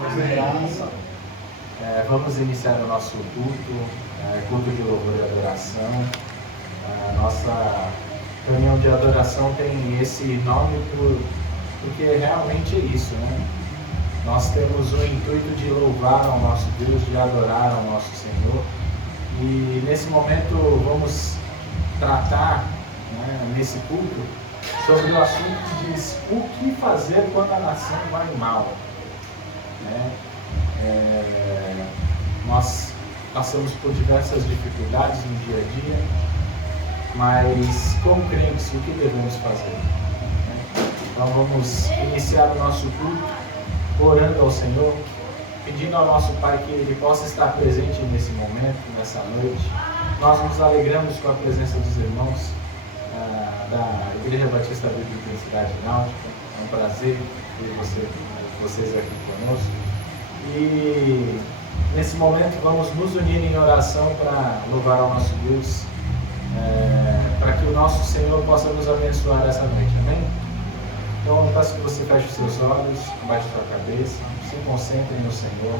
Vamos em graça. Vamos iniciar o nosso culto de louvor e adoração. A nossa reunião de adoração tem esse nome porque realmente é isso, né? Nós temos o intuito de louvar ao nosso Deus, de adorar ao nosso Senhor. E nesse momento vamos tratar, né, nesse culto, sobre o assunto que diz o que fazer quando a nação vai mal. Né? Nós passamos por diversas dificuldades no dia a dia, mas como crentes, o que devemos fazer? Né? Então vamos iniciar o nosso culto orando ao Senhor, pedindo ao nosso Pai que Ele possa estar presente nesse momento, nessa noite. Nós nos alegramos com a presença dos irmãos da Igreja Batista Bíblica em Cidade Náutica. É um prazer ter vocês aqui conosco. E nesse momento vamos nos unir em oração para louvar ao nosso Deus, para que o nosso Senhor possa nos abençoar essa noite. Amém? Então eu peço que você feche os seus olhos, baixe a sua cabeça, se concentre no Senhor,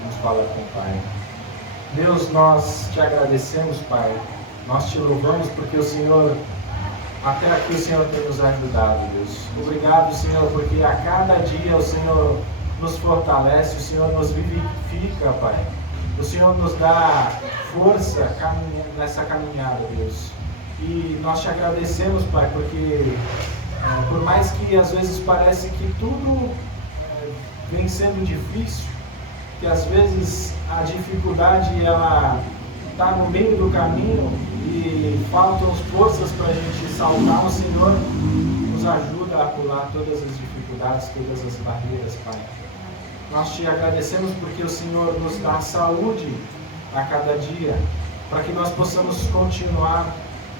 vamos falar com o Pai. Deus, nós te agradecemos, Pai, nós te louvamos porque o Senhor, até aqui o Senhor tem nos ajudado, Deus. Obrigado, Senhor, porque a cada dia o Senhor nos fortalece, o Senhor nos vivifica, Pai. O Senhor nos dá força nessa caminhada, Deus. E nós te agradecemos, Pai, porque por mais que às vezes parece que tudo vem sendo difícil, que às vezes a dificuldade ela está no meio do caminho e faltam forças para a gente saltar, o Senhor nos ajuda a pular todas as dificuldades, todas as barreiras, Pai. Nós te agradecemos porque o Senhor nos dá saúde a cada dia, para que nós possamos continuar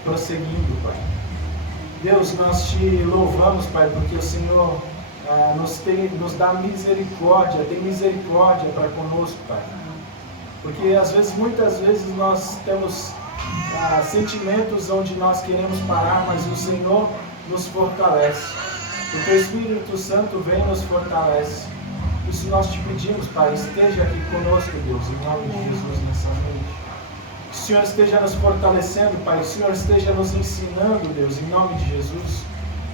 prosseguindo, Pai. Deus, nós te louvamos, Pai, porque o Senhor nos dá misericórdia, tem misericórdia para conosco, Pai. Porque muitas vezes nós temos sentimentos onde nós queremos parar, mas o Senhor nos fortalece. O Teu Espírito Santo vem e nos fortalece. Isso nós te pedimos, Pai, esteja aqui conosco, Deus, em nome de Jesus nessa noite. Que o Senhor esteja nos fortalecendo, Pai, que o Senhor esteja nos ensinando, Deus, em nome de Jesus.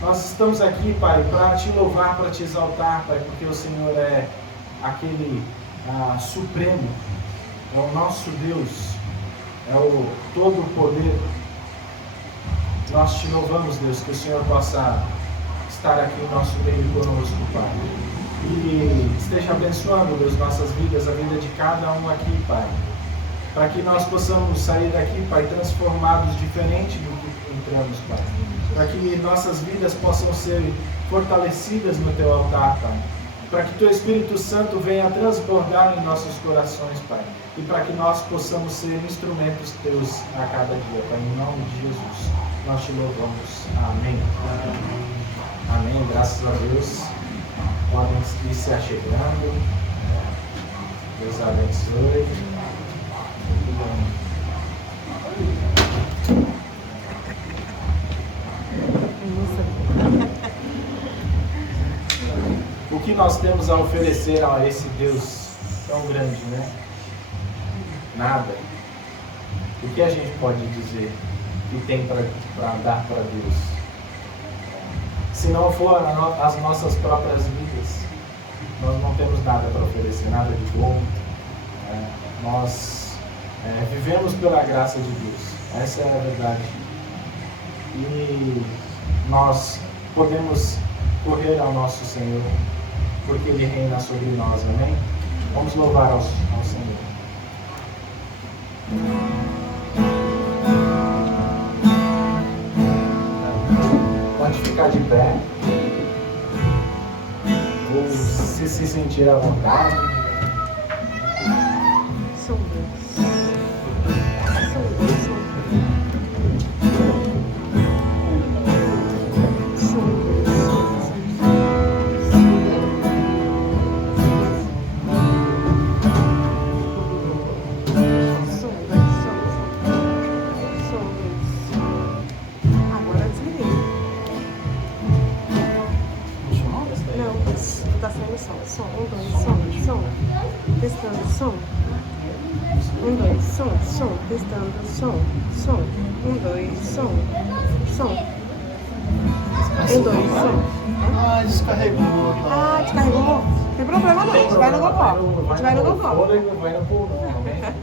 Nós estamos aqui, Pai, para te louvar, para te exaltar, Pai, porque o Senhor é aquele supremo, é o nosso Deus, é o todo-poder. Nós te louvamos, Deus, que o Senhor possa estar aqui em nosso meio conosco, Pai. E esteja abençoando, Deus, nossas vidas, a vida de cada um aqui, Pai. Para que nós possamos sair daqui, Pai, transformados diferente do que entramos, Pai. Para que nossas vidas possam ser fortalecidas no Teu altar, Pai. Para que Teu Espírito Santo venha transbordar em nossos corações, Pai. E para que nós possamos ser instrumentos Teus a cada dia, Pai. Em nome de Jesus, nós te louvamos. Amém. Amém. Graças a Deus. Podem ir se achegando. Deus abençoe. O que nós temos a oferecer a esse Deus tão grande, né? Nada. O que a gente pode dizer que tem para dar para Deus? Se não for as nossas próprias vidas, nós não temos nada para oferecer, nada de bom. Nós vivemos pela graça de Deus, essa é a verdade. E nós podemos correr ao nosso Senhor, porque Ele reina sobre nós, amém? Vamos louvar ao Senhor. Pode ficar de pé, ou se sentir à vontade. São Deus. São Deus. Agora desvirei. Não, tá saindo som. Som, 1, 2, som. testando som. 1, 2, som, testando som. 1, 2, som. 1, 2, som. Ah, descarregou. Ah, descarregou? Não tem problema não, a gente vai no Gogó. A gente vai no Gogó. Vai no pulmão, né?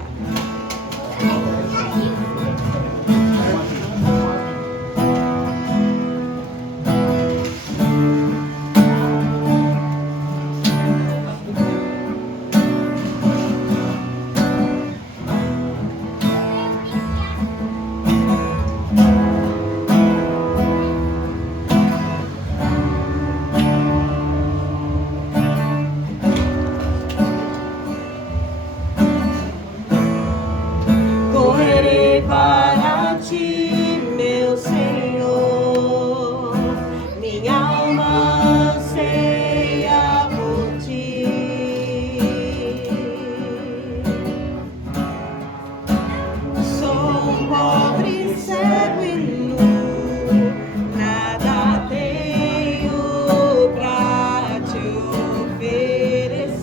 Correrei para ti, meu Senhor, minha alma anseia por ti. Sou um pobre cego e nu, nada tenho pra te oferecer.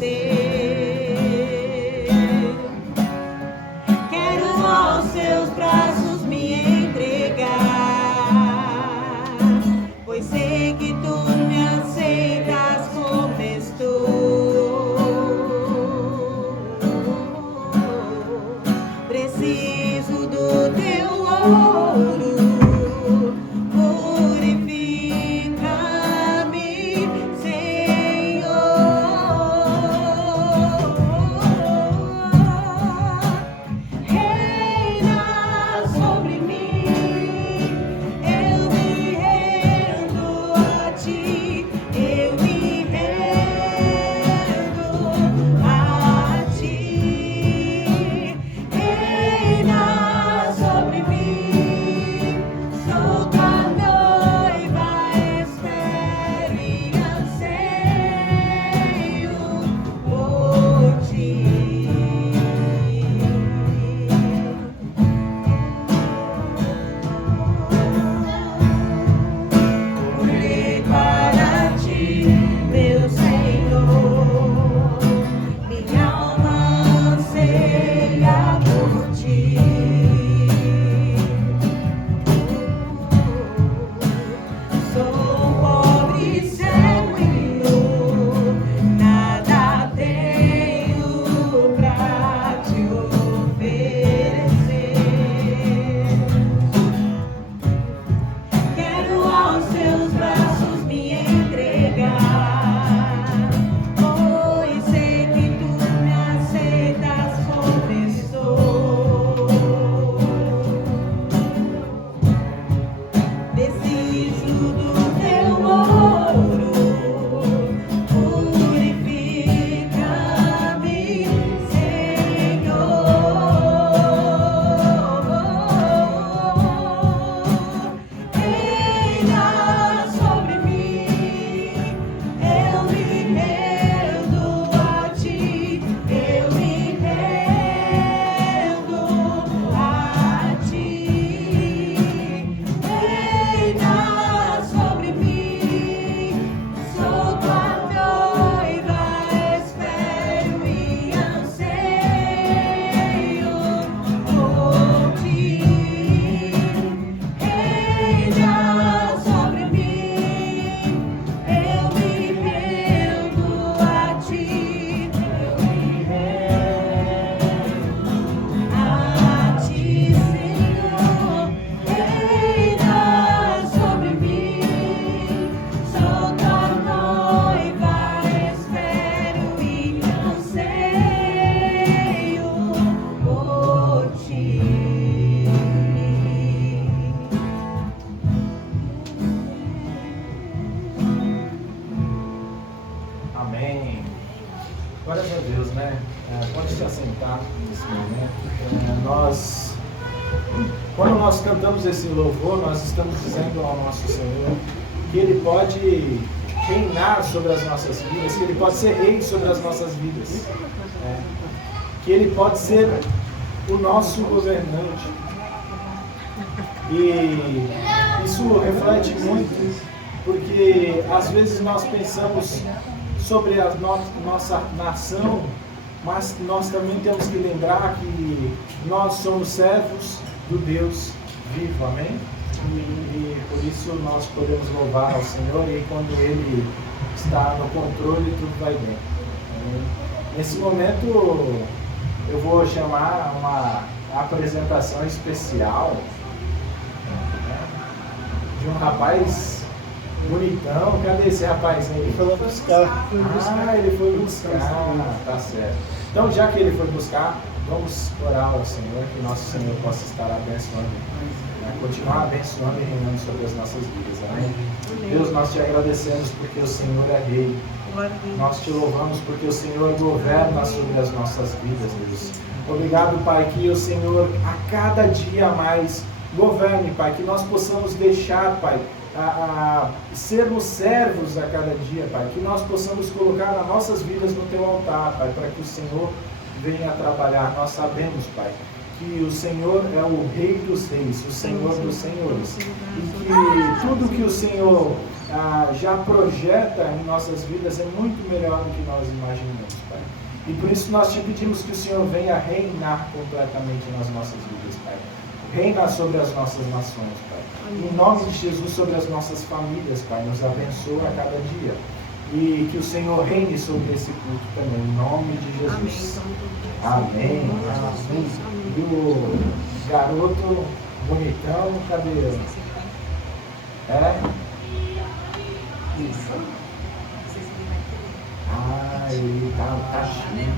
Quero aos seus braços me entregar, pois sei que tu me aceitas como estou. Preciso do teu ouro, purifica-me, Senhor. Reina sobre mim, eu me rendo a ti, eu me rendo a ti. Reina sobre mim, sou tua noiva, espero e anseio por ti. Correrei para ti, meu Senhor, minha alma anseia por ti. Sou um pobre cego e nu, nada tenho pra te oferecer. Quero aos seus braços me entregar, pois sei que tu me aceitas como estou. Preciso do teu ouro, purifica-me, Senhor. Reina sobre mim, eu me rendo a ti, eu me rendo a ti. Reina sobre mim, sou tua noiva, espero e anseio por ti. Reina sobre mim, eu me rendo a ti, eu me rendo a ti, Senhor. Reina sobre mim, sou tua noiva, espero e anseio por ti. Amém. Glórias a Deus, né? Pode se assentar nesse momento. Quando nós cantamos esse louvor, nós estamos dizendo ao nosso Senhor que Ele pode reinar sobre as nossas vidas, que Ele pode ser rei sobre as nossas vidas, que Ele pode ser o nosso governante. E isso reflete muito, porque às vezes nós pensamos sobre a nossa nação mas nós também temos que lembrar que nós somos servos do Deus vivo, amém? E por isso nós podemos louvar ao Senhor, e quando Ele está no controle, tudo vai bem. Amém? Nesse momento eu vou chamar uma apresentação especial, né, de um rapaz bonitão. Cadê esse rapaz aí? Ele foi buscar. Ele foi buscar, tá certo. Então, já que ele foi buscar, vamos orar ao Senhor, que nosso Senhor possa estar abençoando, né? Continuar abençoando e reinando sobre as nossas vidas, amém? Deus, nós te agradecemos porque o Senhor é Rei. Nós te louvamos porque o Senhor governa sobre as nossas vidas, Deus. Obrigado, Pai, que o Senhor a cada dia mais governe, Pai, que nós possamos deixar, Pai, a sermos servos a cada dia, Pai, que nós possamos colocar as nossas vidas no Teu altar, Pai, para que o Senhor venha trabalhar. Nós sabemos, Pai, que o Senhor é o Rei dos Reis, o Senhor dos Senhores, e que tudo que o Senhor já projeta em nossas vidas é muito melhor do que nós imaginamos, Pai. E por isso nós te pedimos que o Senhor venha reinar completamente nas nossas vidas, Pai. Reina sobre as nossas nações, Pai. Em nome de Jesus, sobre as nossas famílias, Pai. Nos abençoa a cada dia. E que o Senhor reine sobre esse culto também, em nome de Jesus. Amém. Amém. E o garoto bonitão, cadê ele? Isso. Ele tá chique.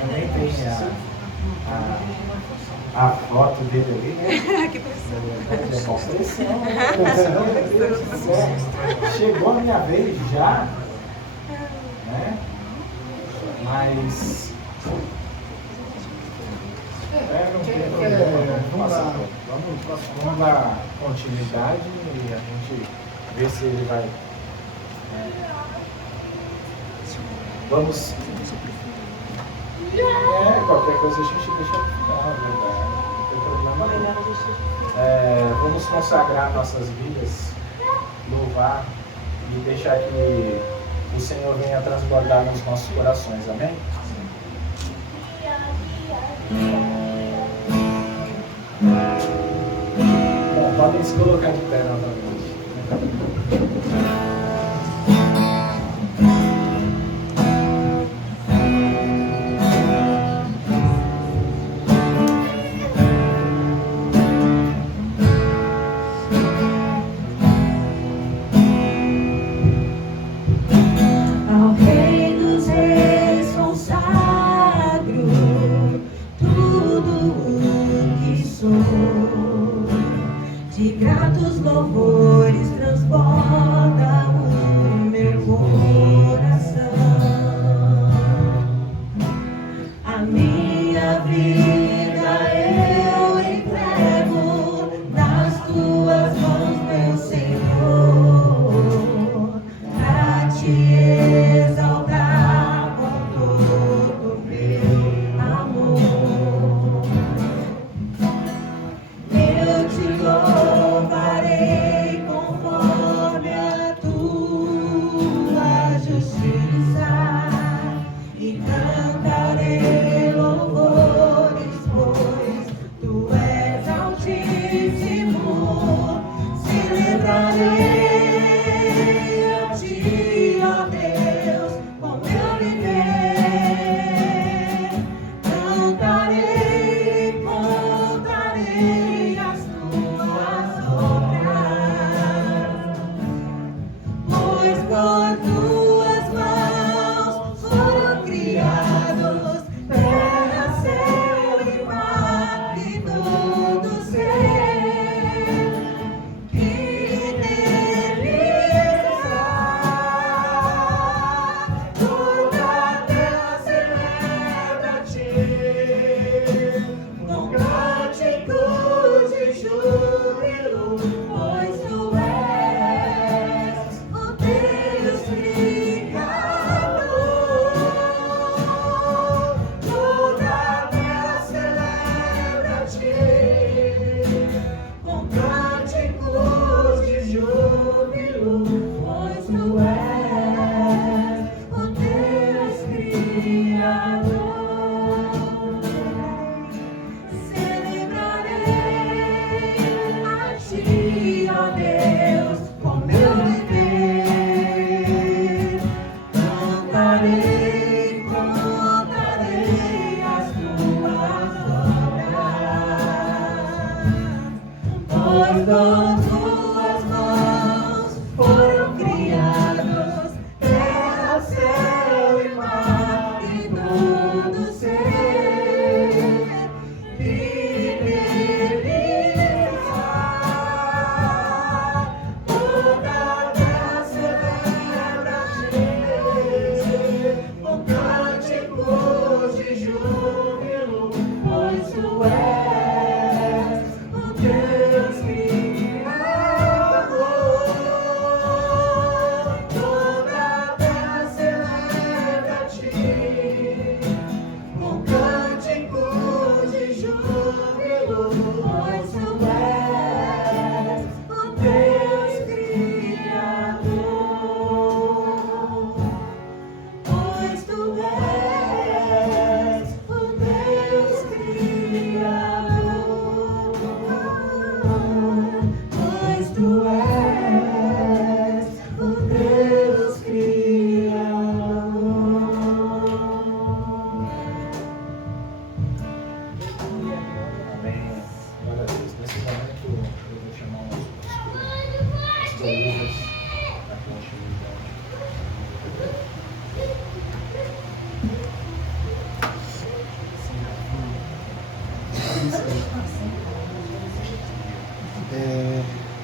Também tem a foto dele ali, né? Que pressão. É bom, pressão, meu Deus do céu. Chegou a minha vez já, né? Mas não tem problema. Vamos dar continuidade e a gente ver se ele vai. Vamos. Qualquer coisa a gente deixa pro final, verdade. Não tem problema não. Vamos consagrar nossas vidas, louvar e deixar que o Senhor venha transbordar nos nossos corações, amém? Bom, podem se colocar de pé novamente. Ao Rei dos Reis consagro tudo o que sou, de gratos louvores transborda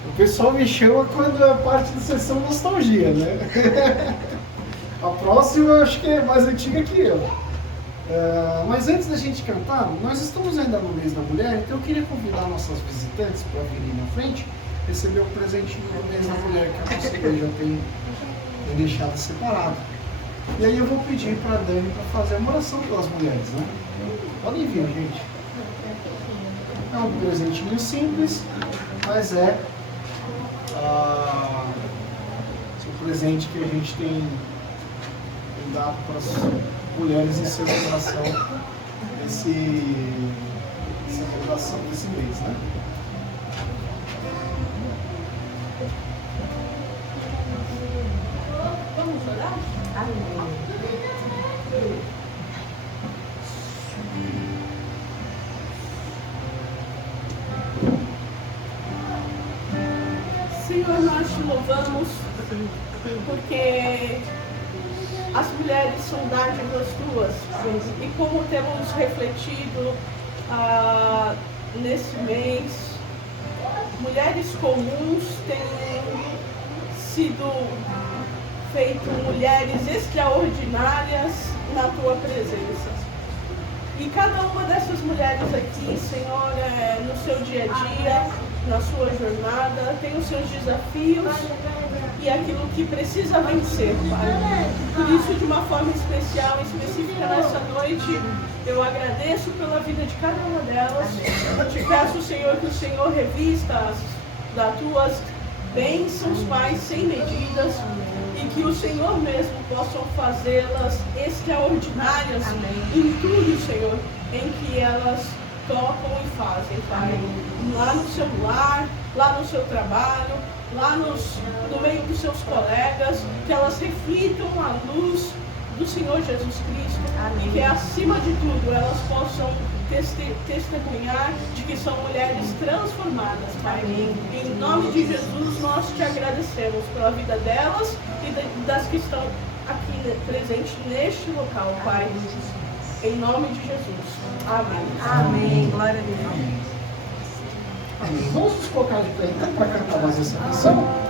O pessoal me chama quando é a parte da sessão nostalgia, né? A próxima eu acho que é mais antiga que eu. Mas antes da gente cantar, nós estamos ainda no mês da mulher, então eu queria convidar nossas visitantes para virem na frente receber o presente do mês da mulher que a nossa igreja tem deixado separado. E aí eu vou pedir para a Dani para fazer uma oração pelas mulheres, né? Podem vir, gente. É um presentinho simples, mas é o presente que a gente tem dado para as mulheres em celebração desse mês, né? Vamos orar? Amém. Senhor, nós te louvamos porque as mulheres são dádivas tuas e como temos refletido nesse mês, mulheres comuns têm sido feito mulheres extraordinárias na tua presença. E cada uma dessas mulheres aqui, Senhor, no seu dia a dia, na sua jornada, tem os seus desafios e aquilo que precisa vencer, Pai. Por isso, de uma forma especial, específica nessa noite, eu agradeço pela vida de cada uma delas. Eu te peço, Senhor, que o Senhor revista das tuas bênçãos, Pai, sem medidas, e que o Senhor mesmo possa fazê-las extraordinárias em tudo, Senhor, em que elas tocam e fazem, Pai. Lá no seu lar, lá no seu trabalho, lá no meio dos seus colegas, que elas reflitam a luz do Senhor Jesus Cristo. Amém. E que acima de tudo elas possam testemunhar de que são mulheres transformadas, Pai. Amém. Em nome de Jesus nós te agradecemos pela vida delas e das que estão aqui presentes neste local, Pai. Em nome de Jesus. Amém. Amém. Glória a Deus. Amém. Amém. Vamos nos colocar de pé então para cantar mais essa canção?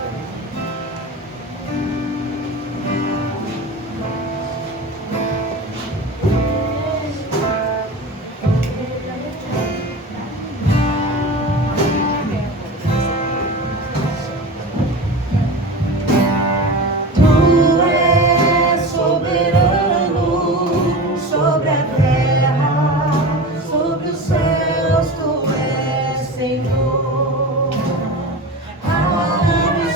Senhor, a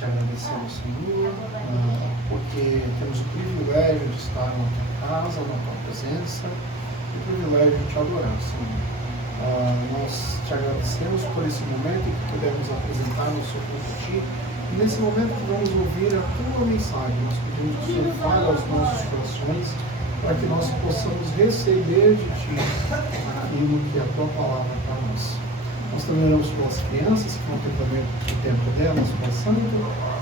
te agradecemos, Senhor, porque temos o privilégio de estar na tua casa, na tua presença, e o privilégio de te adorar, Senhor. Nós te agradecemos por esse momento em que pudemos apresentar nosso culto a Ti. E nesse momento que vamos ouvir a Tua mensagem, nós pedimos que o Senhor fale aos nossos corações, para que nós possamos receber de Ti aquilo que é a Tua palavra para nós. Nós também oramos pelas crianças que vão ter também o tempo delas, Pai Santo,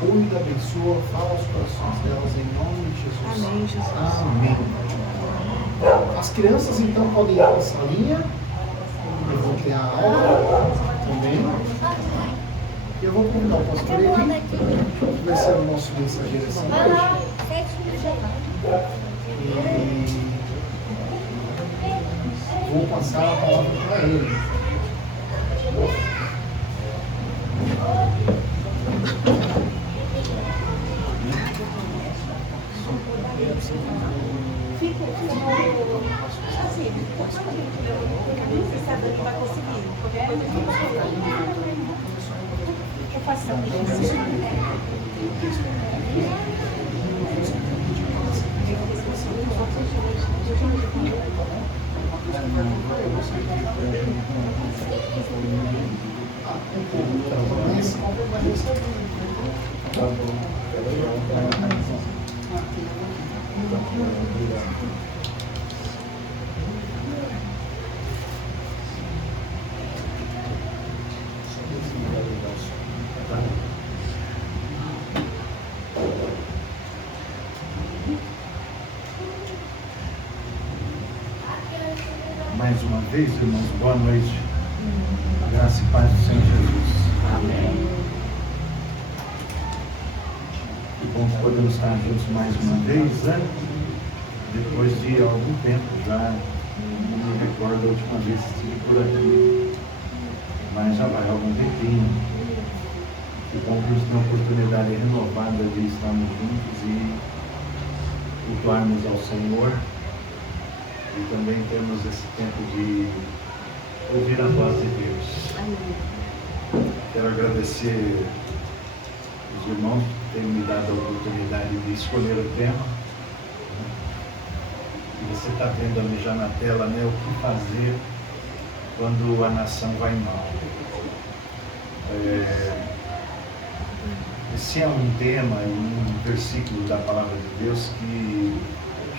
cuida, abençoa, fala aos corações delas em nome de Jesus. Amém, Jesus. Amém. As crianças então podem ir para a salinha. Eu vou ter a aula também. E eu vou convidar o pastor Eli, que vai ser o nosso mensageiro essa noite. E vou passar a palavra para ele. Você sabe que vai conseguir. Qualquer coisa que eu faço Mais uma vez, irmãos, boa noite. Graça e paz do Senhor Jesus. Amém. Que bom que podemos estar juntos mais uma vez, né? Depois de algum tempo já, não me recordo a última vez que estive por aqui, mas já vai algum tempinho. Que bom que temos uma oportunidade renovada de estarmos juntos e cultuarmos ao Senhor. E também temos esse tempo de ouvir a voz de Deus. Amém. Quero agradecer os irmãos por terem me dado a oportunidade de escolher o tema. E você está vendo ali já na tela, né, o que fazer quando a nação vai mal. Esse é um tema e um versículo da palavra de Deus que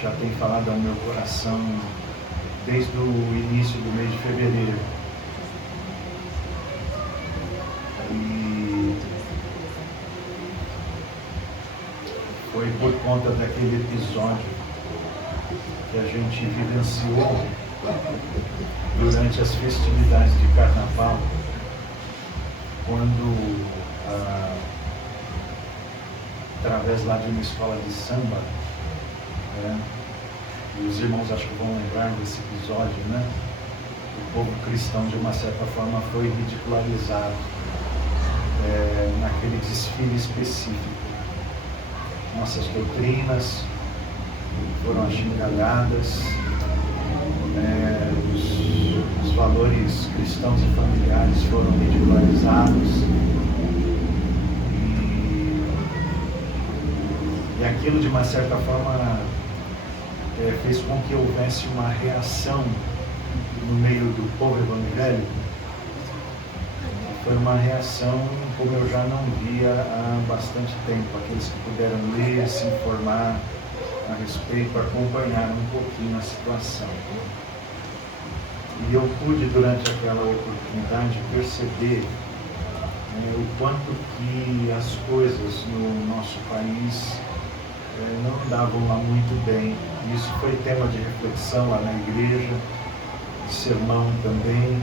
já tem falado ao meu coração desde o início do mês de fevereiro. E foi por conta daquele episódio que a gente vivenciou durante as festividades de Carnaval, quando, através lá de uma escola de samba, e os irmãos acho que vão lembrar desse episódio, né? O povo cristão, de uma certa forma, foi ridicularizado naquele desfile específico. Nossas doutrinas foram achincalhadas, os valores cristãos e familiares foram ridicularizados, e aquilo, de uma certa forma, fez com que houvesse uma reação no meio do povo evangélico. Foi uma reação como eu já não via há bastante tempo. Aqueles que puderam ler, se informar a respeito, acompanhar um pouquinho a situação. E eu pude, durante aquela oportunidade, perceber o quanto que as coisas no nosso país não andavam lá muito bem. Isso foi tema de reflexão lá na igreja, de sermão também,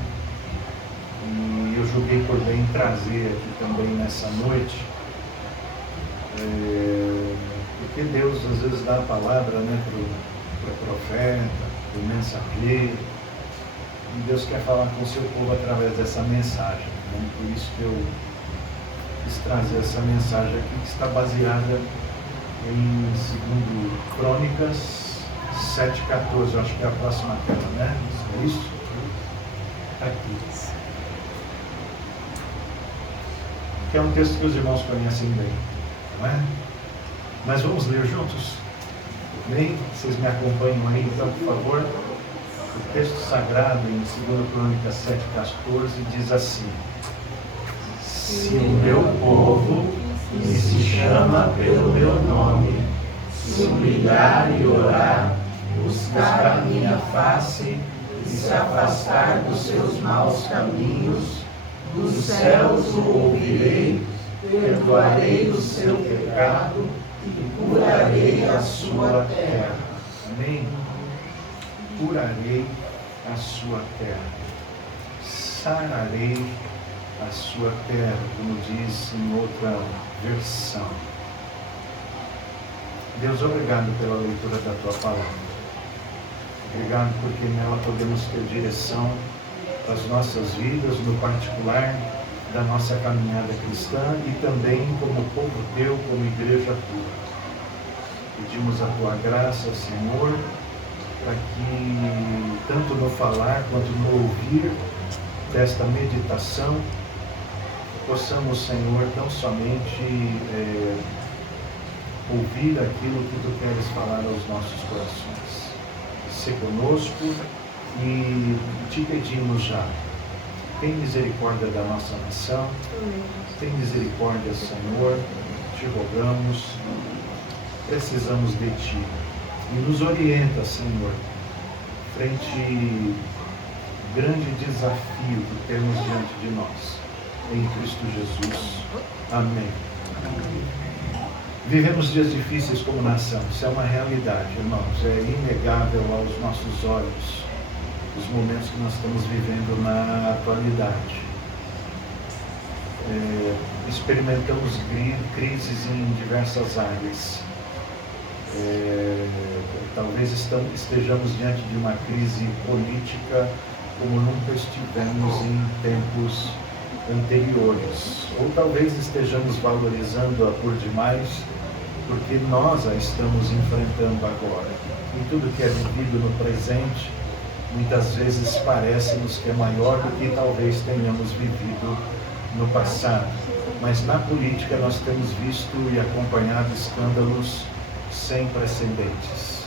e eu julguei por bem trazer aqui também nessa noite, porque Deus às vezes dá a palavra, né, para o profeta, para o mensageiro, e Deus quer falar com o seu povo através dessa mensagem, né? Por isso que eu quis trazer essa mensagem aqui, que está baseada em 2 Crônicas 7,14, eu acho que é a próxima tela, né? É isso? Aqui. que é um texto que os irmãos conhecem bem, não é? Mas vamos ler juntos? Amém? Vocês me acompanham aí, então, por favor. O texto sagrado em 2 Crônicas 7,14 diz assim: se o meu povo, que se chama pelo meu nome, se humilhar e orar, buscar a minha face e se afastar dos seus maus caminhos, dos céus o ouvirei, perdoarei o seu pecado e curarei a sua terra. Amém? Curarei a sua terra. Sararei a sua terra, como diz em outra versão. Deus, obrigado pela leitura da Tua palavra. Obrigado porque nela podemos ter direção para as nossas vidas, no particular da nossa caminhada cristã e também como povo Teu, como igreja Tua. Pedimos a Tua graça, Senhor, para que tanto no falar quanto no ouvir desta meditação possamos, Senhor, não somente ouvir aquilo que Tu queres falar aos nossos corações. Se conosco e te pedimos já, tem misericórdia da nossa nação, tem misericórdia, Senhor, te rogamos, precisamos de Ti. E nos orienta, Senhor, frente ao grande desafio que temos diante de nós, em Cristo Jesus. Amém. Vivemos dias difíceis como nação, isso é uma realidade, irmãos, é inegável aos nossos olhos, os momentos que nós estamos vivendo na atualidade. Experimentamos crises em diversas áreas. Talvez estejamos diante de uma crise política como nunca estivemos em tempos anteriores. Ou talvez estejamos valorizando-a por demais, porque nós a estamos enfrentando agora. E tudo que é vivido no presente, muitas vezes parece-nos que é maior do que talvez tenhamos vivido no passado. Mas na política nós temos visto e acompanhado escândalos sem precedentes.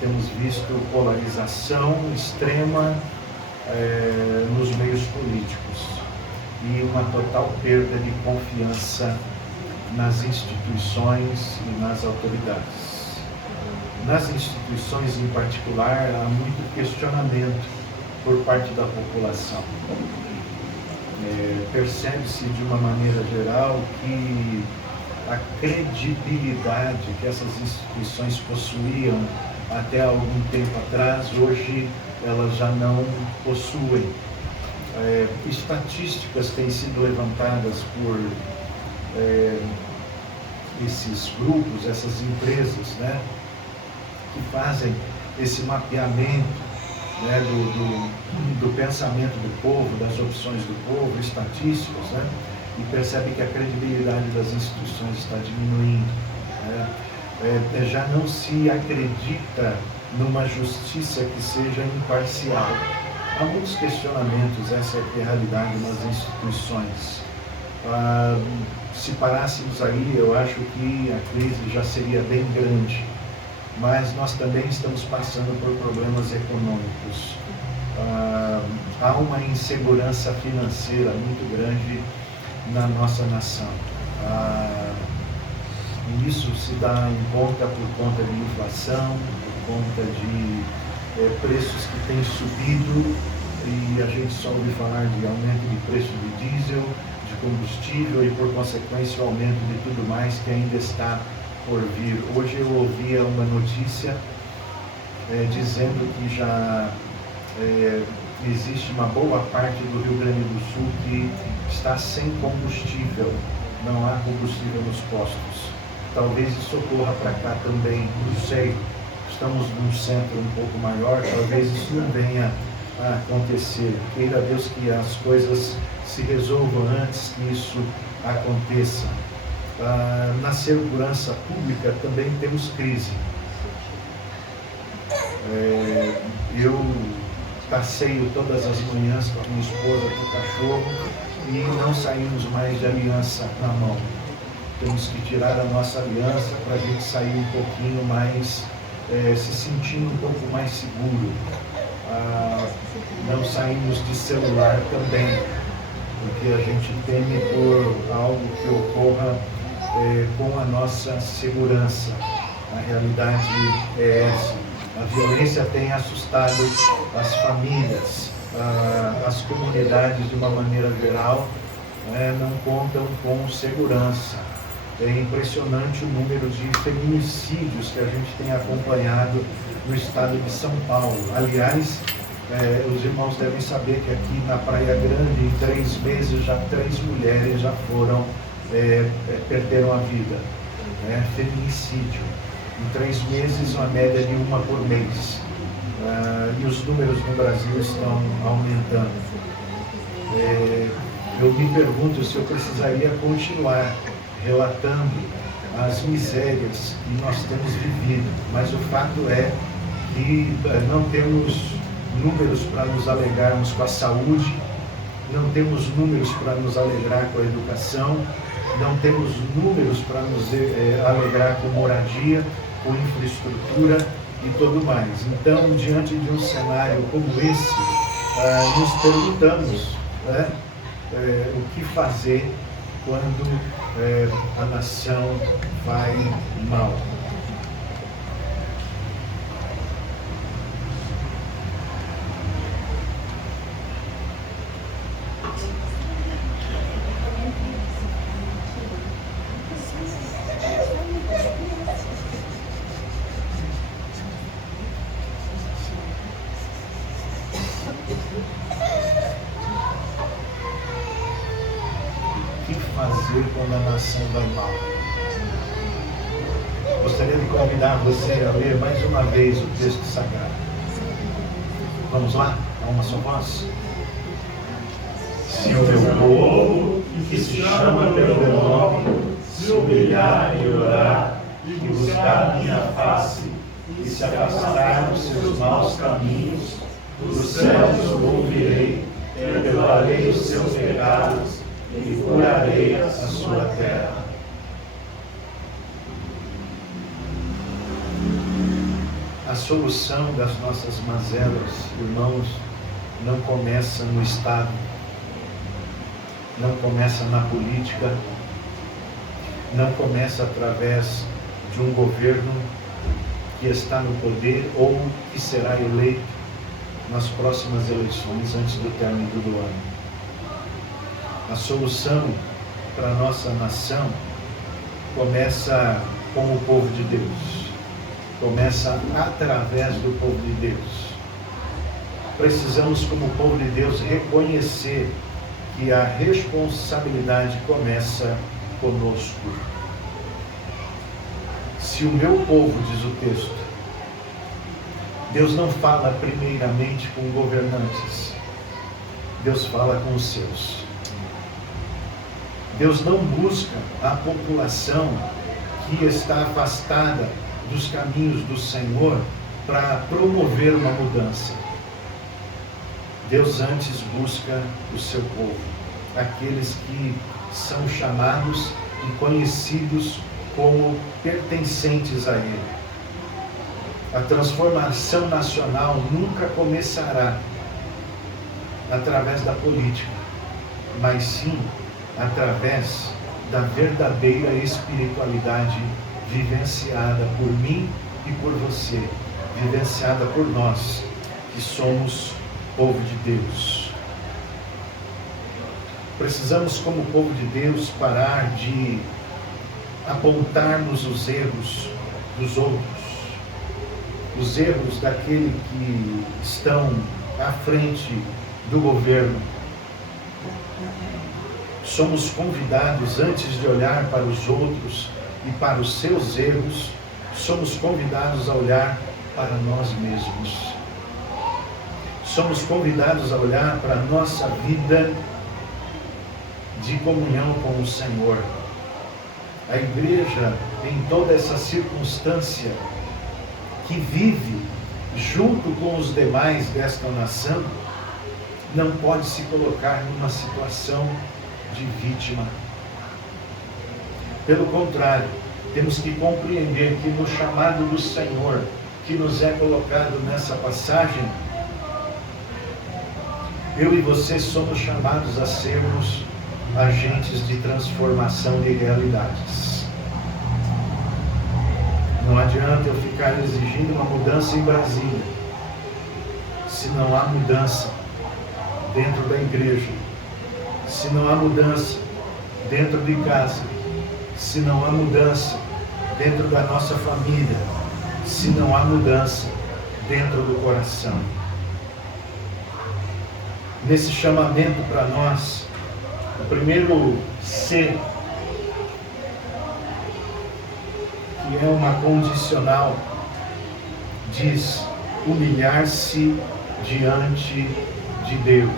Temos visto polarização extrema nos meios políticos e uma total perda de confiança nas instituições e nas autoridades. Nas instituições em particular, há muito questionamento por parte da população. Percebe-se de uma maneira geral que a credibilidade que essas instituições possuíam até algum tempo atrás, hoje elas já não possuem. Estatísticas têm sido levantadas por esses grupos, essas empresas, né, que fazem esse mapeamento, né, do pensamento do povo, das opções do povo, estatísticas, né, e percebe que a credibilidade das instituições está diminuindo. Já não se acredita numa justiça que seja imparcial. Há muitos questionamentos, essa é a realidade nas instituições. Se parássemos aí, eu acho que a crise já seria bem grande, mas nós também estamos passando por problemas econômicos. Há uma insegurança financeira muito grande na nossa nação. E isso se dá em conta por conta de inflação, por conta de preços que têm subido, e a gente só ouve falar de aumento de preço de diesel, de combustível e, por consequência, o aumento de tudo mais que ainda está por vir. Hoje eu ouvi uma notícia dizendo que já existe uma boa parte do Rio Grande do Sul que está sem combustível, não há combustível nos postos. Talvez isso ocorra para cá também, não sei. Estamos num centro um pouco maior, talvez isso não venha a acontecer. Queira Deus que as coisas se resolvam antes que isso aconteça. Na segurança pública também temos crise. Eu passeio todas as manhãs com a minha esposa, com o cachorro, e não saímos mais de aliança na mão. Temos que tirar a nossa aliança para a gente sair um pouquinho mais, se sentindo um pouco mais seguro. Não saímos de celular também, porque a gente teme por algo que ocorra com a nossa segurança. A realidade é essa. A violência tem assustado as famílias, as comunidades de uma maneira geral, não contam com segurança. É impressionante o número de feminicídios que a gente tem acompanhado no estado de São Paulo. Aliás, os irmãos devem saber que aqui na Praia Grande, em 3 meses, já 3 mulheres já foram, perderam a vida. Feminicídio. Em 3 meses, uma média de 1 por mês. E os números no Brasil estão aumentando. Eu me pergunto se eu precisaria continuar relatando as misérias que nós temos vivido, mas o fato é que não temos números para nos alegrarmos com a saúde, não temos números para nos alegrar com a educação, não temos números para nos alegrar com moradia, com infraestrutura e tudo mais. Então, diante de um cenário como esse, nos perguntamos o que fazer quando a nação vai mal. Quando a nação vai mal. Gostaria de convidar você a ler mais uma vez o texto sagrado. Vamos lá? A uma só voz? Se o meu povo, que se chama pelo meu nome, se humilhar e orar, e buscar a minha face, e se afastar dos seus maus caminhos, dos céus eu ouvirei, perdoarei os seus pecados, e curarei a sua terra. A solução das nossas mazelas, irmãos, não começa no Estado, não começa na política, não começa através de um governo que está no poder ou que será eleito nas próximas eleições antes do término do ano. A solução para a nossa nação começa com o povo de Deus, começa através do povo de Deus. Precisamos, como povo de Deus, reconhecer que a responsabilidade começa conosco. Se o meu povo, diz o texto, Deus não fala primeiramente com governantes, Deus fala com os seus. Deus não busca a população que está afastada dos caminhos do Senhor para promover uma mudança. Deus antes busca o seu povo, aqueles que são chamados e conhecidos como pertencentes a Ele. A transformação nacional nunca começará através da política, mas sim através da verdadeira espiritualidade vivenciada por mim e por você, vivenciada por nós, que somos povo de Deus. Precisamos, como povo de Deus, parar de apontarmos os erros dos outros, os erros daquele que estão à frente do governo. Somos convidados, antes de olhar para os outros e para os seus erros, somos convidados a olhar para nós mesmos. Somos convidados a olhar para a nossa vida de comunhão com o Senhor. A igreja, em toda essa circunstância, que vive junto com os demais desta nação, não pode se colocar numa situação de vítima. Pelo contrário, temos que compreender que no chamado do Senhor, que nos é colocado nessa passagem, eu e você somos chamados a sermos agentes de transformação de realidades. Não adianta eu ficar exigindo uma mudança em Brasília, se não há mudança dentro da igreja, se não há mudança dentro de casa, se não há mudança dentro da nossa família, se não há mudança dentro do coração. Nesse chamamento para nós, o primeiro C, que é uma condicional, diz: humilhar-se diante de Deus.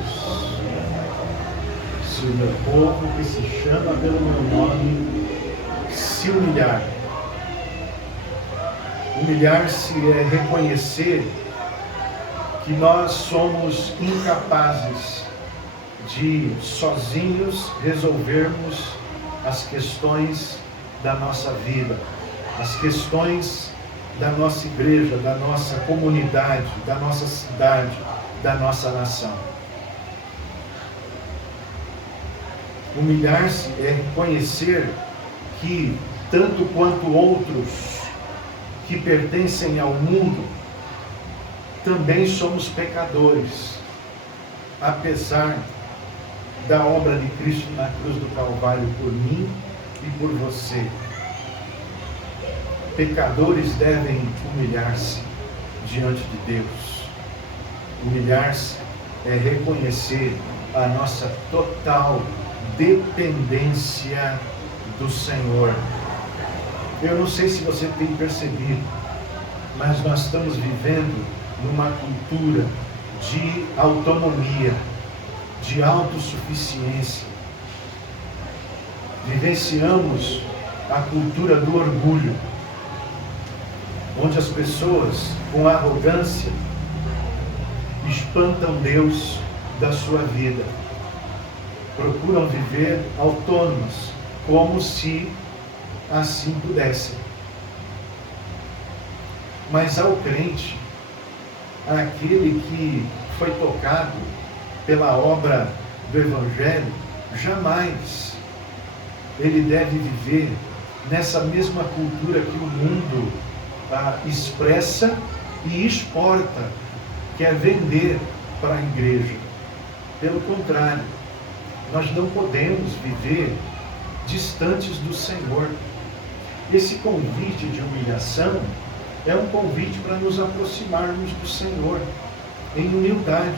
Se o meu povo, que se chama pelo meu nome, se humilhar. Humilhar-se é reconhecer que nós somos incapazes de sozinhos resolvermos as questões da nossa vida, as questões da nossa igreja, da nossa comunidade, da nossa cidade, da nossa nação. Humilhar-se é reconhecer que, tanto quanto outros que pertencem ao mundo, também somos pecadores, apesar da obra de Cristo na cruz do Calvário por mim e por você. Pecadores devem humilhar-se diante de Deus. Humilhar-se é reconhecer a nossa total dependência do Senhor. Eu não sei se você tem percebido, mas nós estamos vivendo numa cultura de autonomia, de autossuficiência. Vivenciamos a cultura do orgulho, onde as pessoas, com arrogância, espantam Deus da sua vida. Procuram viver autônomas, como se assim pudessem. Mas ao crente, aquele que foi tocado pela obra do Evangelho, jamais ele deve viver nessa mesma cultura que o mundo expressa e exporta, que é vender para a igreja. Pelo contrário, nós não podemos viver distantes do Senhor. Esse convite de humilhação é um convite para nos aproximarmos do Senhor em humildade,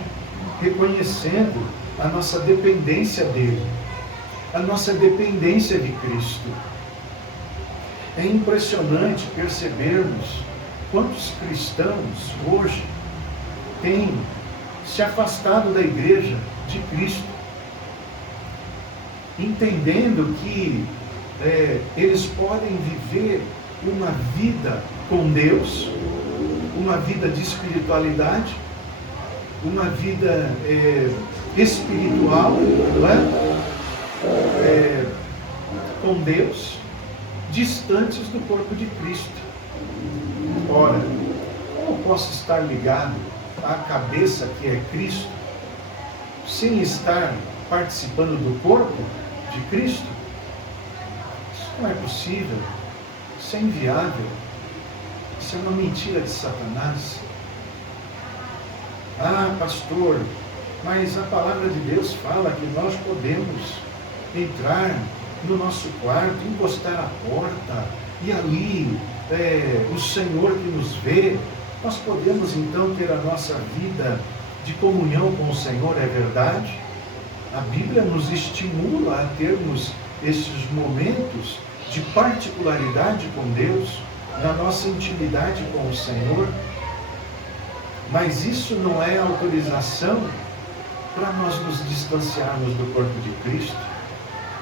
reconhecendo a nossa dependência dele, a nossa dependência de Cristo. É impressionante percebermos quantos cristãos hoje têm se afastado da igreja de Cristo, entendendo que eles podem viver uma vida com Deus, uma vida de espiritualidade, uma vida espiritual, não é? Com Deus, distantes do corpo de Cristo. Ora, como posso estar ligado à cabeça que é Cristo, sem estar participando do corpo de Cristo? Isso não é possível, isso é inviável, isso é uma mentira de Satanás. Ah, pastor, mas a palavra de Deus fala que nós podemos entrar no nosso quarto, encostar a porta, e ali o Senhor que nos vê. Nós podemos então ter a nossa vida de comunhão com o Senhor, é verdade? A Bíblia nos estimula a termos esses momentos de particularidade com Deus, na nossa intimidade com o Senhor. Mas isso não é autorização para nós nos distanciarmos do corpo de Cristo,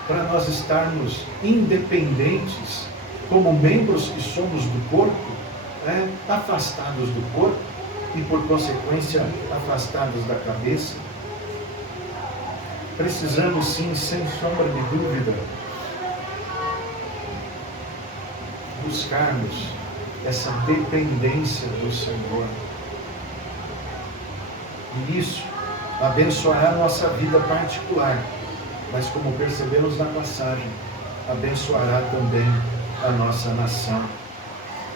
para nós estarmos independentes como membros que somos do corpo, afastados do corpo e, por consequência, afastados da cabeça. precisamos sim, sem sombra de dúvida, buscarmos essa dependência do Senhor. E isso abençoará a nossa vida particular, mas como percebemos na passagem, abençoará também a nossa nação.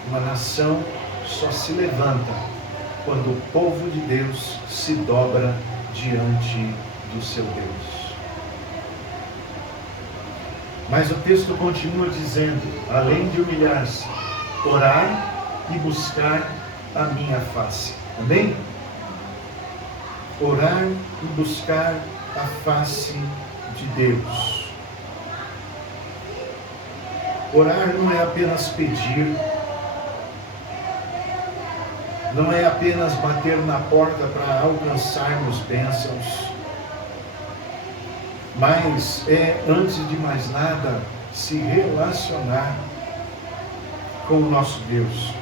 Uma nação só se levanta quando o povo de Deus se dobra diante do seu Deus. Mas o texto continua dizendo, além de humilhar-se, orar e buscar a minha face. Amém? Orar e buscar a face de Deus. Orar não é apenas pedir, não é apenas bater na porta para alcançarmos bênçãos, mas é, antes de mais nada, se relacionar com o nosso Deus,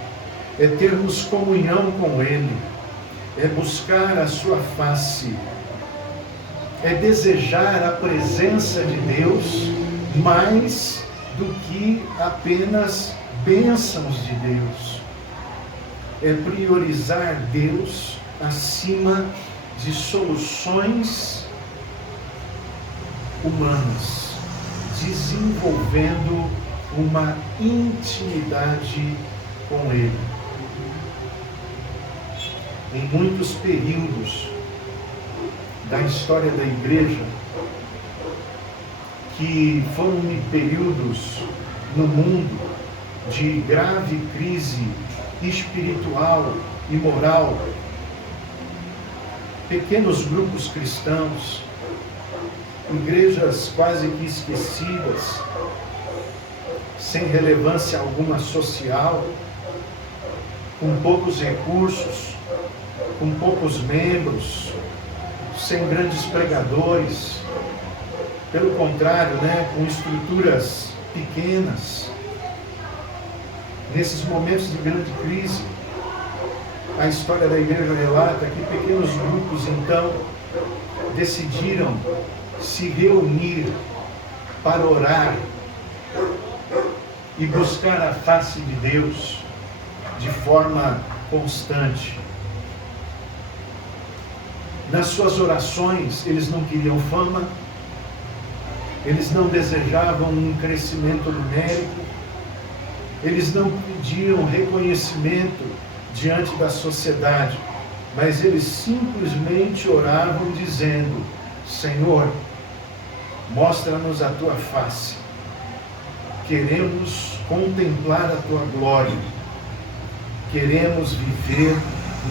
é termos comunhão com Ele, é buscar a sua face, é desejar a presença de Deus mais do que apenas bênçãos de Deus. É priorizar Deus acima de soluções humanas, desenvolvendo uma intimidade com Ele. Em muitos períodos da história da igreja, que foram períodos no mundo de grave crise espiritual e moral, pequenos grupos cristãos, igrejas quase que esquecidas, sem relevância alguma social, com poucos recursos, com poucos membros, sem grandes pregadores, pelo contrário, com estruturas pequenas. Nesses momentos de grande crise, a história da igreja relata que pequenos grupos, então, decidiram se reunir para orar e buscar a face de Deus de forma constante. Nas suas orações, eles não queriam fama, eles não desejavam um crescimento numérico, eles não pediam reconhecimento diante da sociedade, mas eles simplesmente oravam dizendo: Senhor, mostra-nos a tua face, queremos contemplar a tua glória, queremos viver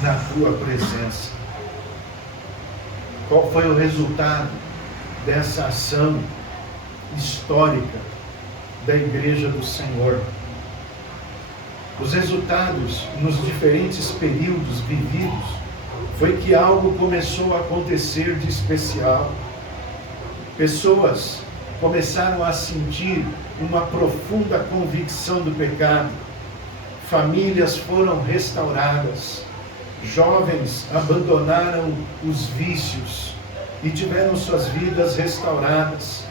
na tua presença. Qual foi o resultado dessa ação histórica da Igreja do Senhor? Os resultados nos diferentes períodos vividos foi que algo começou a acontecer de especial. Pessoas começaram a sentir uma profunda convicção do pecado. Famílias foram restauradas. Jovens abandonaram os vícios e tiveram suas vidas restauradas.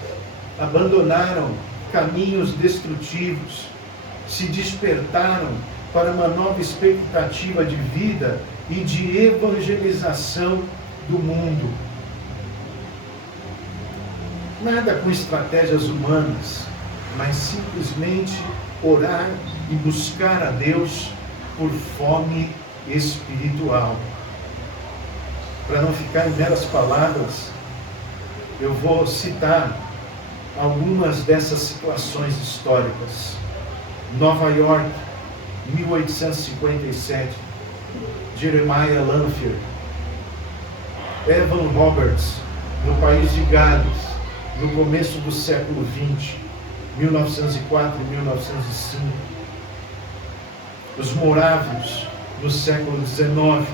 Abandonaram caminhos destrutivos. Se despertaram para uma nova expectativa de vida e de evangelização do mundo. Nada com estratégias humanas, mas simplesmente orar e buscar a Deus por fome espiritual. Para não ficar em meras palavras, eu vou citar algumas dessas situações históricas. Nova York, 1857, Jeremiah Lanphier. Evan Roberts, no país de Gales, no começo do século XX, 1904 e 1905. Os morávios, no século XIX,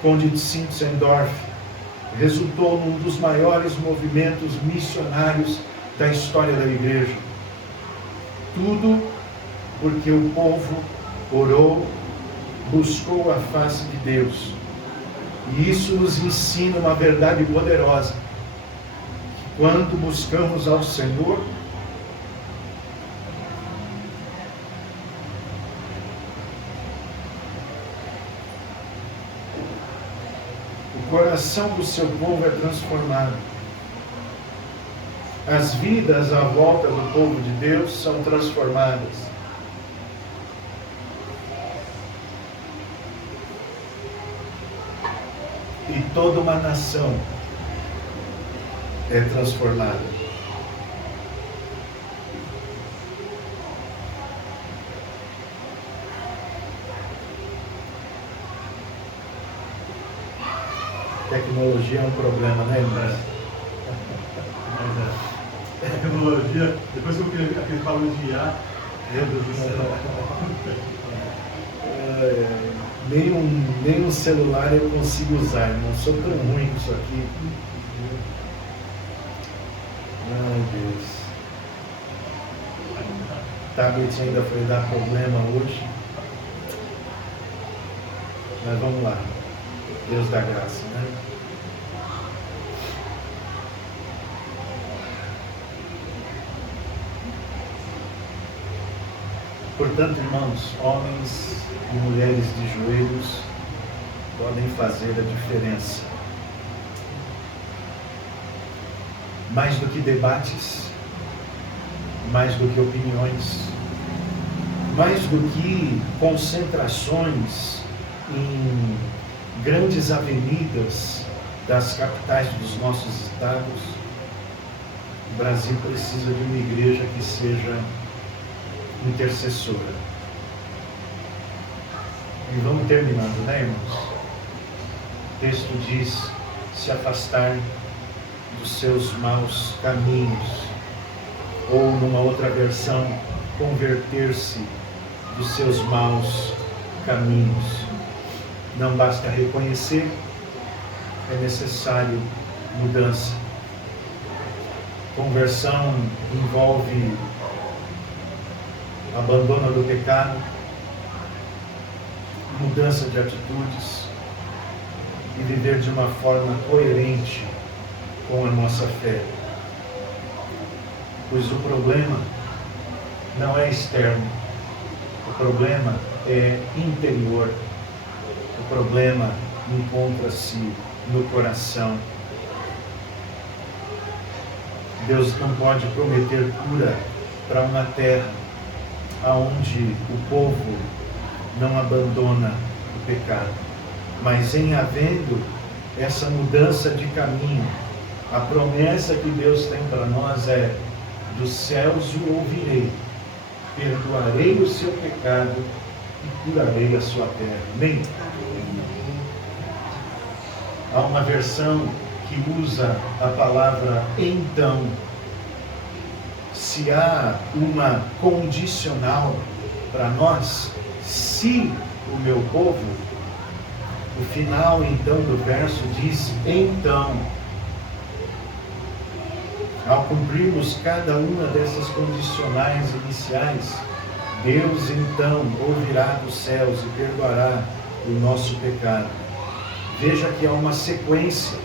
Conde de Zinzendorf, resultou num dos maiores movimentos missionários da história da igreja. Tudo porque o povo orou, buscou a face de Deus. E isso nos ensina uma verdade poderosa. Quando buscamos ao Senhor, o coração do seu povo é transformado. As vidas à volta do povo de Deus são transformadas. E toda uma nação é transformada. Tecnologia é um problema, né, irmão? Tecnologia, depois que eu vi aquele falou de IA, meu Deus do céu. Nem um celular eu consigo usar, irmão. Sou tão ruim com isso aqui. Ai, Deus. Tablet ainda foi dar problema hoje. Mas vamos lá. Deus dá graça, né? Portanto, irmãos, homens e mulheres de joelhos podem fazer a diferença. Mais do que debates, mais do que opiniões, mais do que concentrações em grandes avenidas das capitais dos nossos estados, o Brasil precisa de uma igreja que seja intercessora. E vamos terminando, né, irmãos? O texto diz: se afastar dos seus maus caminhos, ou numa outra versão, converter-se dos seus maus caminhos. Não basta reconhecer, é necessário mudança. Conversão envolve abandono do pecado, mudança de atitudes e viver de uma forma coerente com a nossa fé. Pois o problema não é externo, o problema é interior, o problema encontra-se no coração. Deus não pode prometer cura para uma terra onde o povo não abandona o pecado. Mas em havendo essa mudança de caminho, a promessa que Deus tem para nós é: dos céus o ouvirei, perdoarei o seu pecado e curarei a sua terra. Amém? Há uma versão que usa a palavra então. Se há uma condicional para nós, se o meu povo, o final então do verso diz então. Ao cumprirmos cada uma dessas condicionais iniciais, Deus então ouvirá dos céus e perdoará o nosso pecado. Veja que há uma sequência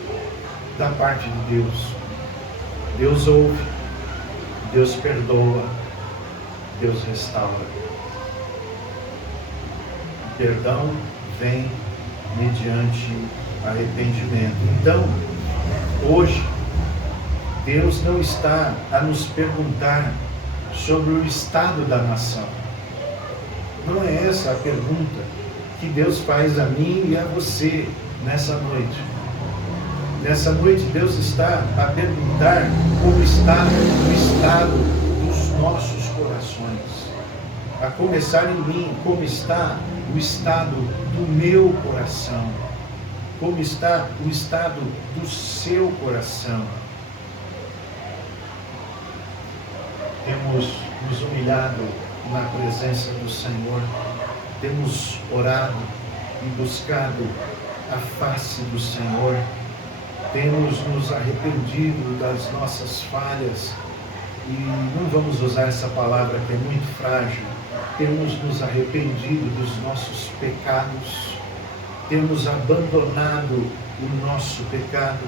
da parte de Deus. Deus ouve, Deus perdoa, Deus restaura. O perdão vem mediante arrependimento. Então, hoje, Deus não está a nos perguntar sobre o estado da nação. Não é essa a pergunta que Deus faz a mim e a você nessa noite. Nessa noite, Deus está a perguntar como está o estado dos nossos corações. A começar em mim, como está o estado do meu coração. Como está o estado do seu coração. Temos nos humilhado na presença do Senhor. Temos orado e buscado a face do Senhor. Temos nos arrependido das nossas falhas, e não vamos usar essa palavra que é muito frágil. Temos nos arrependido dos nossos pecados, temos abandonado o nosso pecado.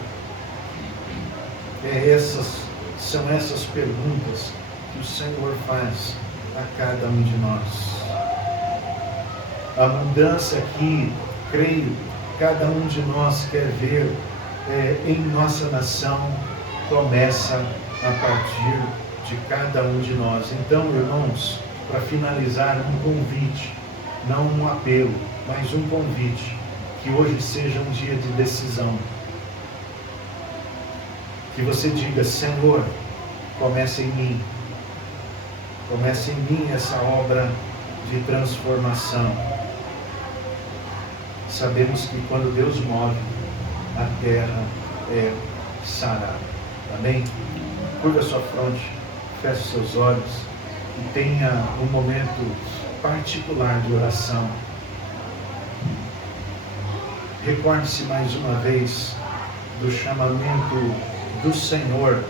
São essas perguntas que o Senhor faz a cada um de nós. A mudança que, creio, cada um de nós quer ver em nossa nação, começa a partir de cada um de nós. Então, irmãos, para finalizar, um convite, não um apelo, mas um convite, que hoje seja um dia de decisão. Que você diga: Senhor, comece em mim. Comece em mim essa obra de transformação. Sabemos que quando Deus move, a terra é sarada. Amém? Curva a sua fronte, feche seus olhos e tenha um momento particular de oração. Recorde-se mais uma vez do chamamento do Senhor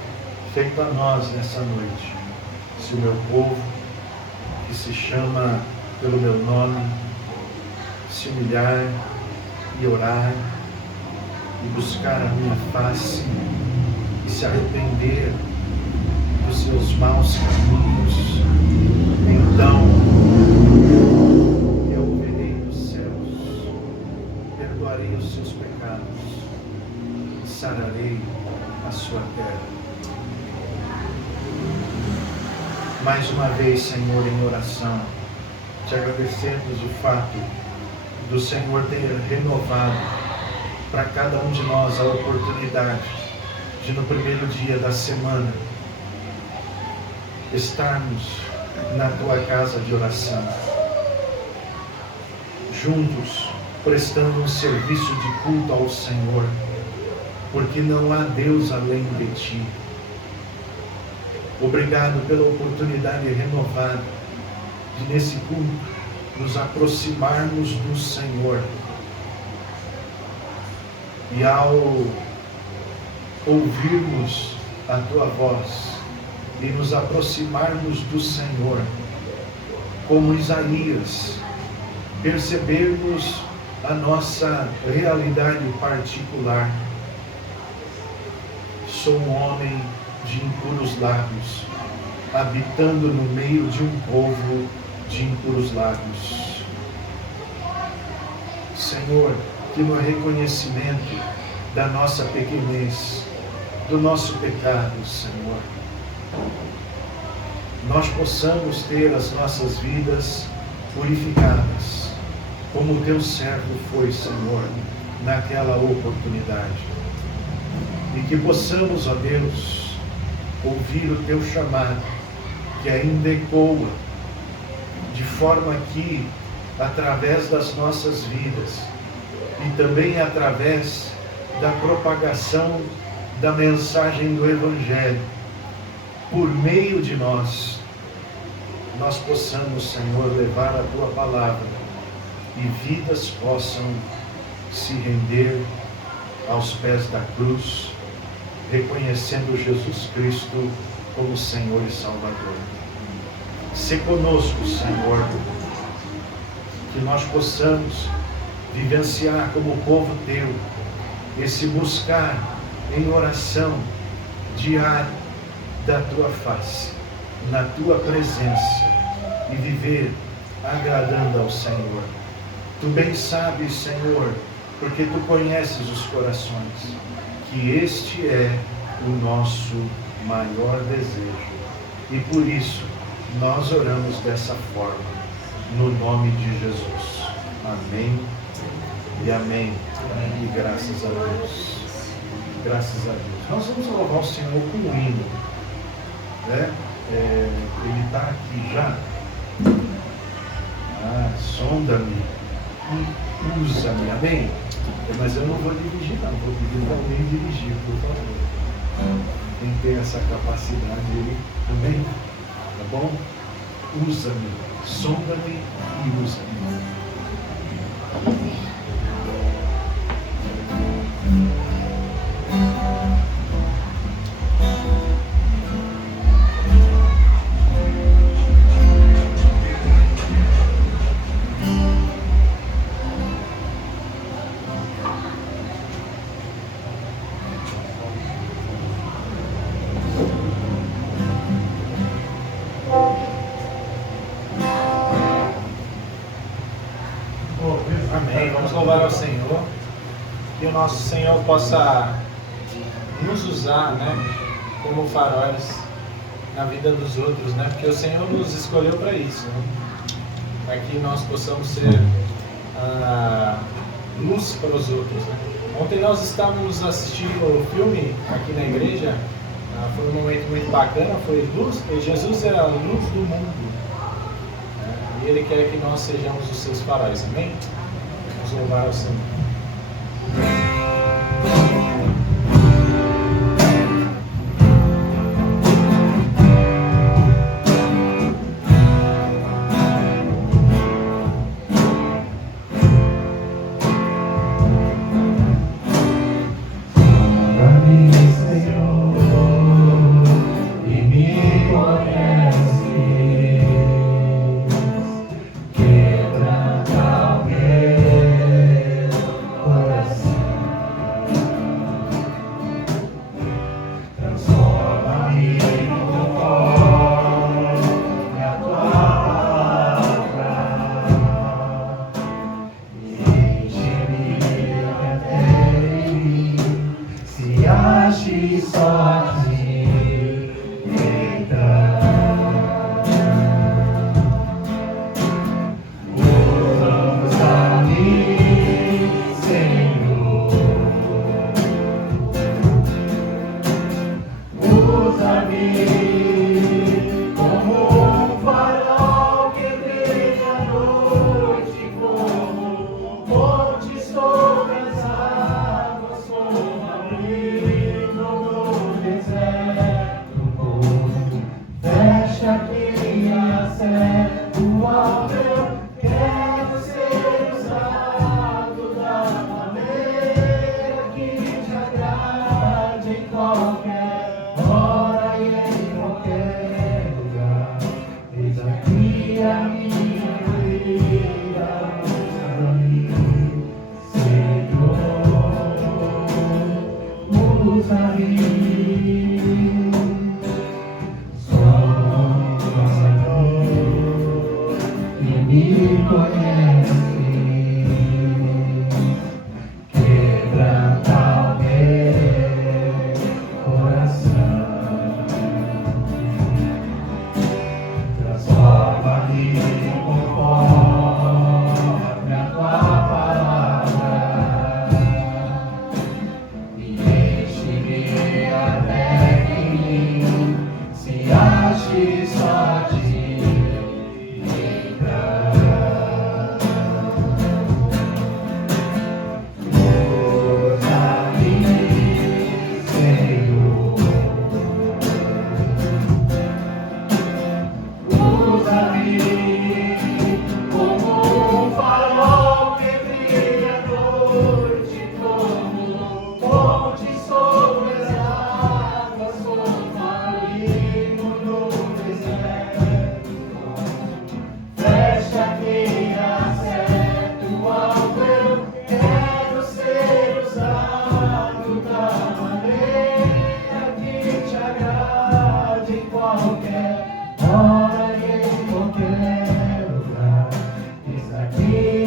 feito a nós nessa noite. Se o meu povo, que se chama pelo meu nome, se humilhar e orar e buscar a minha face e se arrepender dos seus maus caminhos, então eu ouvirei dos céus, perdoarei os seus pecados e sararei a sua terra. Mais uma vez, Senhor, em oração, te agradecemos o fato do Senhor ter renovado para cada um de nós a oportunidade de, no primeiro dia da semana, estarmos na tua casa de oração, juntos, prestando um serviço de culto ao Senhor, porque não há Deus além de ti. Obrigado pela oportunidade renovada de, nesse culto, nos aproximarmos do Senhor. E ao ouvirmos a tua voz e nos aproximarmos do Senhor, como Isaías, percebermos a nossa realidade particular. Sou um homem de impuros lábios, habitando no meio de um povo de impuros lábios. Senhor, que no reconhecimento da nossa pequenez, do nosso pecado, Senhor, nós possamos ter as nossas vidas purificadas, como o teu servo foi, Senhor, naquela oportunidade. E que possamos, ó Deus, ouvir o teu chamado, que ainda ecoa, de forma que, através das nossas vidas, e também através da propagação da mensagem do Evangelho, por meio de nós possamos, Senhor, levar a tua palavra e vidas possam se render aos pés da cruz, reconhecendo Jesus Cristo como Senhor e Salvador. Se conosco, Senhor, que nós possamos vivenciar como povo teu esse buscar em oração diária da tua face, na tua presença, e viver agradando ao Senhor. Tu bem sabes, Senhor, porque tu conheces os corações, que este é o nosso maior desejo. E por isso nós oramos dessa forma, no nome de Jesus. Amém e amém. E graças a Deus. Graças a Deus. Nós vamos louvar o Senhor com um hino, né? Ele está aqui já. Sonda-me e usa-me. Amém? Mas eu não vou dirigir, não. Vou pedir para alguém dirigir, por favor. Quem tem essa capacidade aí, amém? Tá bom? Usa-me, sonda-me e usa-me. louvar ao Senhor, que o nosso Senhor possa nos usar, né, como faróis na vida dos outros, né, porque o Senhor nos escolheu para isso, né, para que nós possamos ser luz para os outros, né. Ontem nós estávamos assistindo o filme aqui na igreja, foi um momento muito bacana, foi luz, Jesus é a luz do mundo, né, e Ele quer que nós sejamos os seus faróis, amém? Vamos louvar ao Senhor.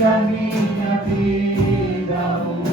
Minha vida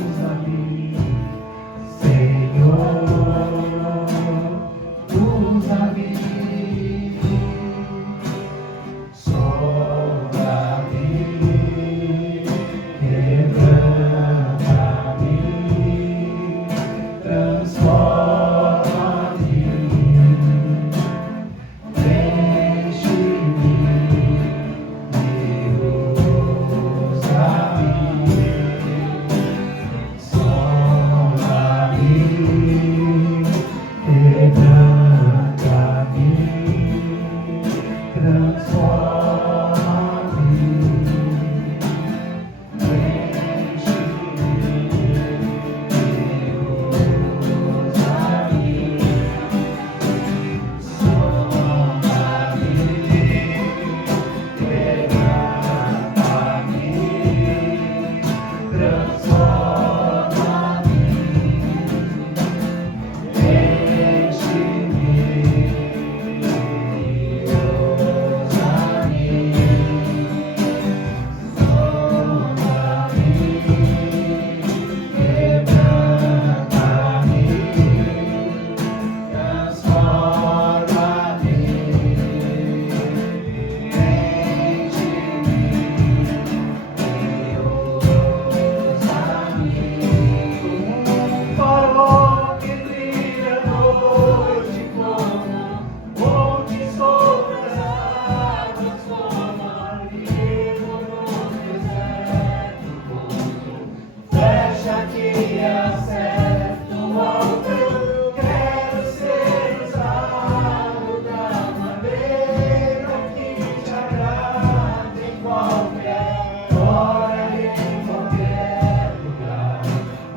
haja que acerto ao teu, quero ser usado da maneira que te agrada em qualquer hora e em qualquer lugar.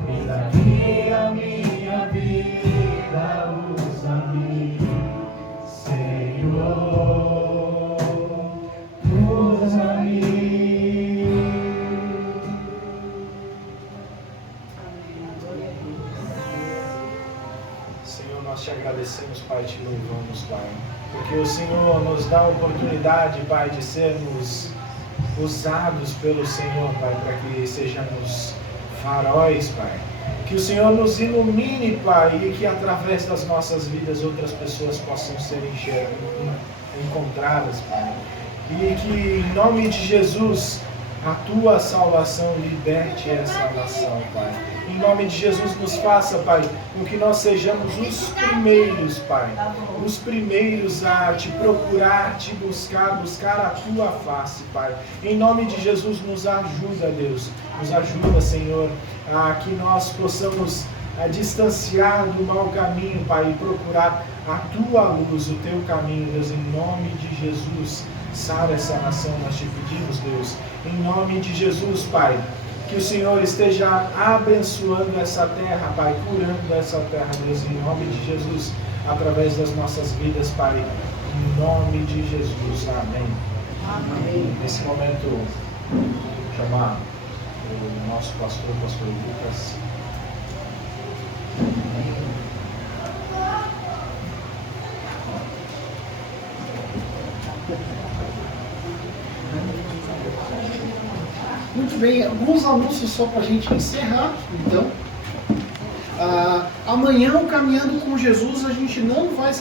Eis aqui a minha vida, usa-me, Senhor. Senhor, nós te agradecemos, Pai, te louvamos, Pai, porque o Senhor nos dá a oportunidade, Pai, de sermos usados pelo Senhor, Pai, para que sejamos faróis, Pai. Que o Senhor nos ilumine, Pai, e que através das nossas vidas outras pessoas possam ser encontradas, Pai. E que em nome de Jesus a tua salvação liberte essa nação, Pai. Em nome de Jesus nos faça, Pai, com que nós sejamos os primeiros, Pai. Os primeiros a te procurar, te buscar a tua face, Pai. Em nome de Jesus nos ajuda, Deus. Nos ajuda, Senhor, a que nós possamos distanciar do mau caminho, Pai, e procurar a tua luz, o teu caminho, Deus. Em nome de Jesus, sara essa nação, nós te pedimos, Deus. Em nome de Jesus, Pai, que o Senhor esteja abençoando essa terra, Pai, curando essa terra, Deus, em nome de Jesus, através das nossas vidas, Pai, em nome de Jesus, amém. Amém. Nesse momento, vou chamar o nosso pastor Lucas. Muito bem, alguns anúncios só para a gente encerrar, então. Amanhã, o Caminhando com Jesus, a gente não vai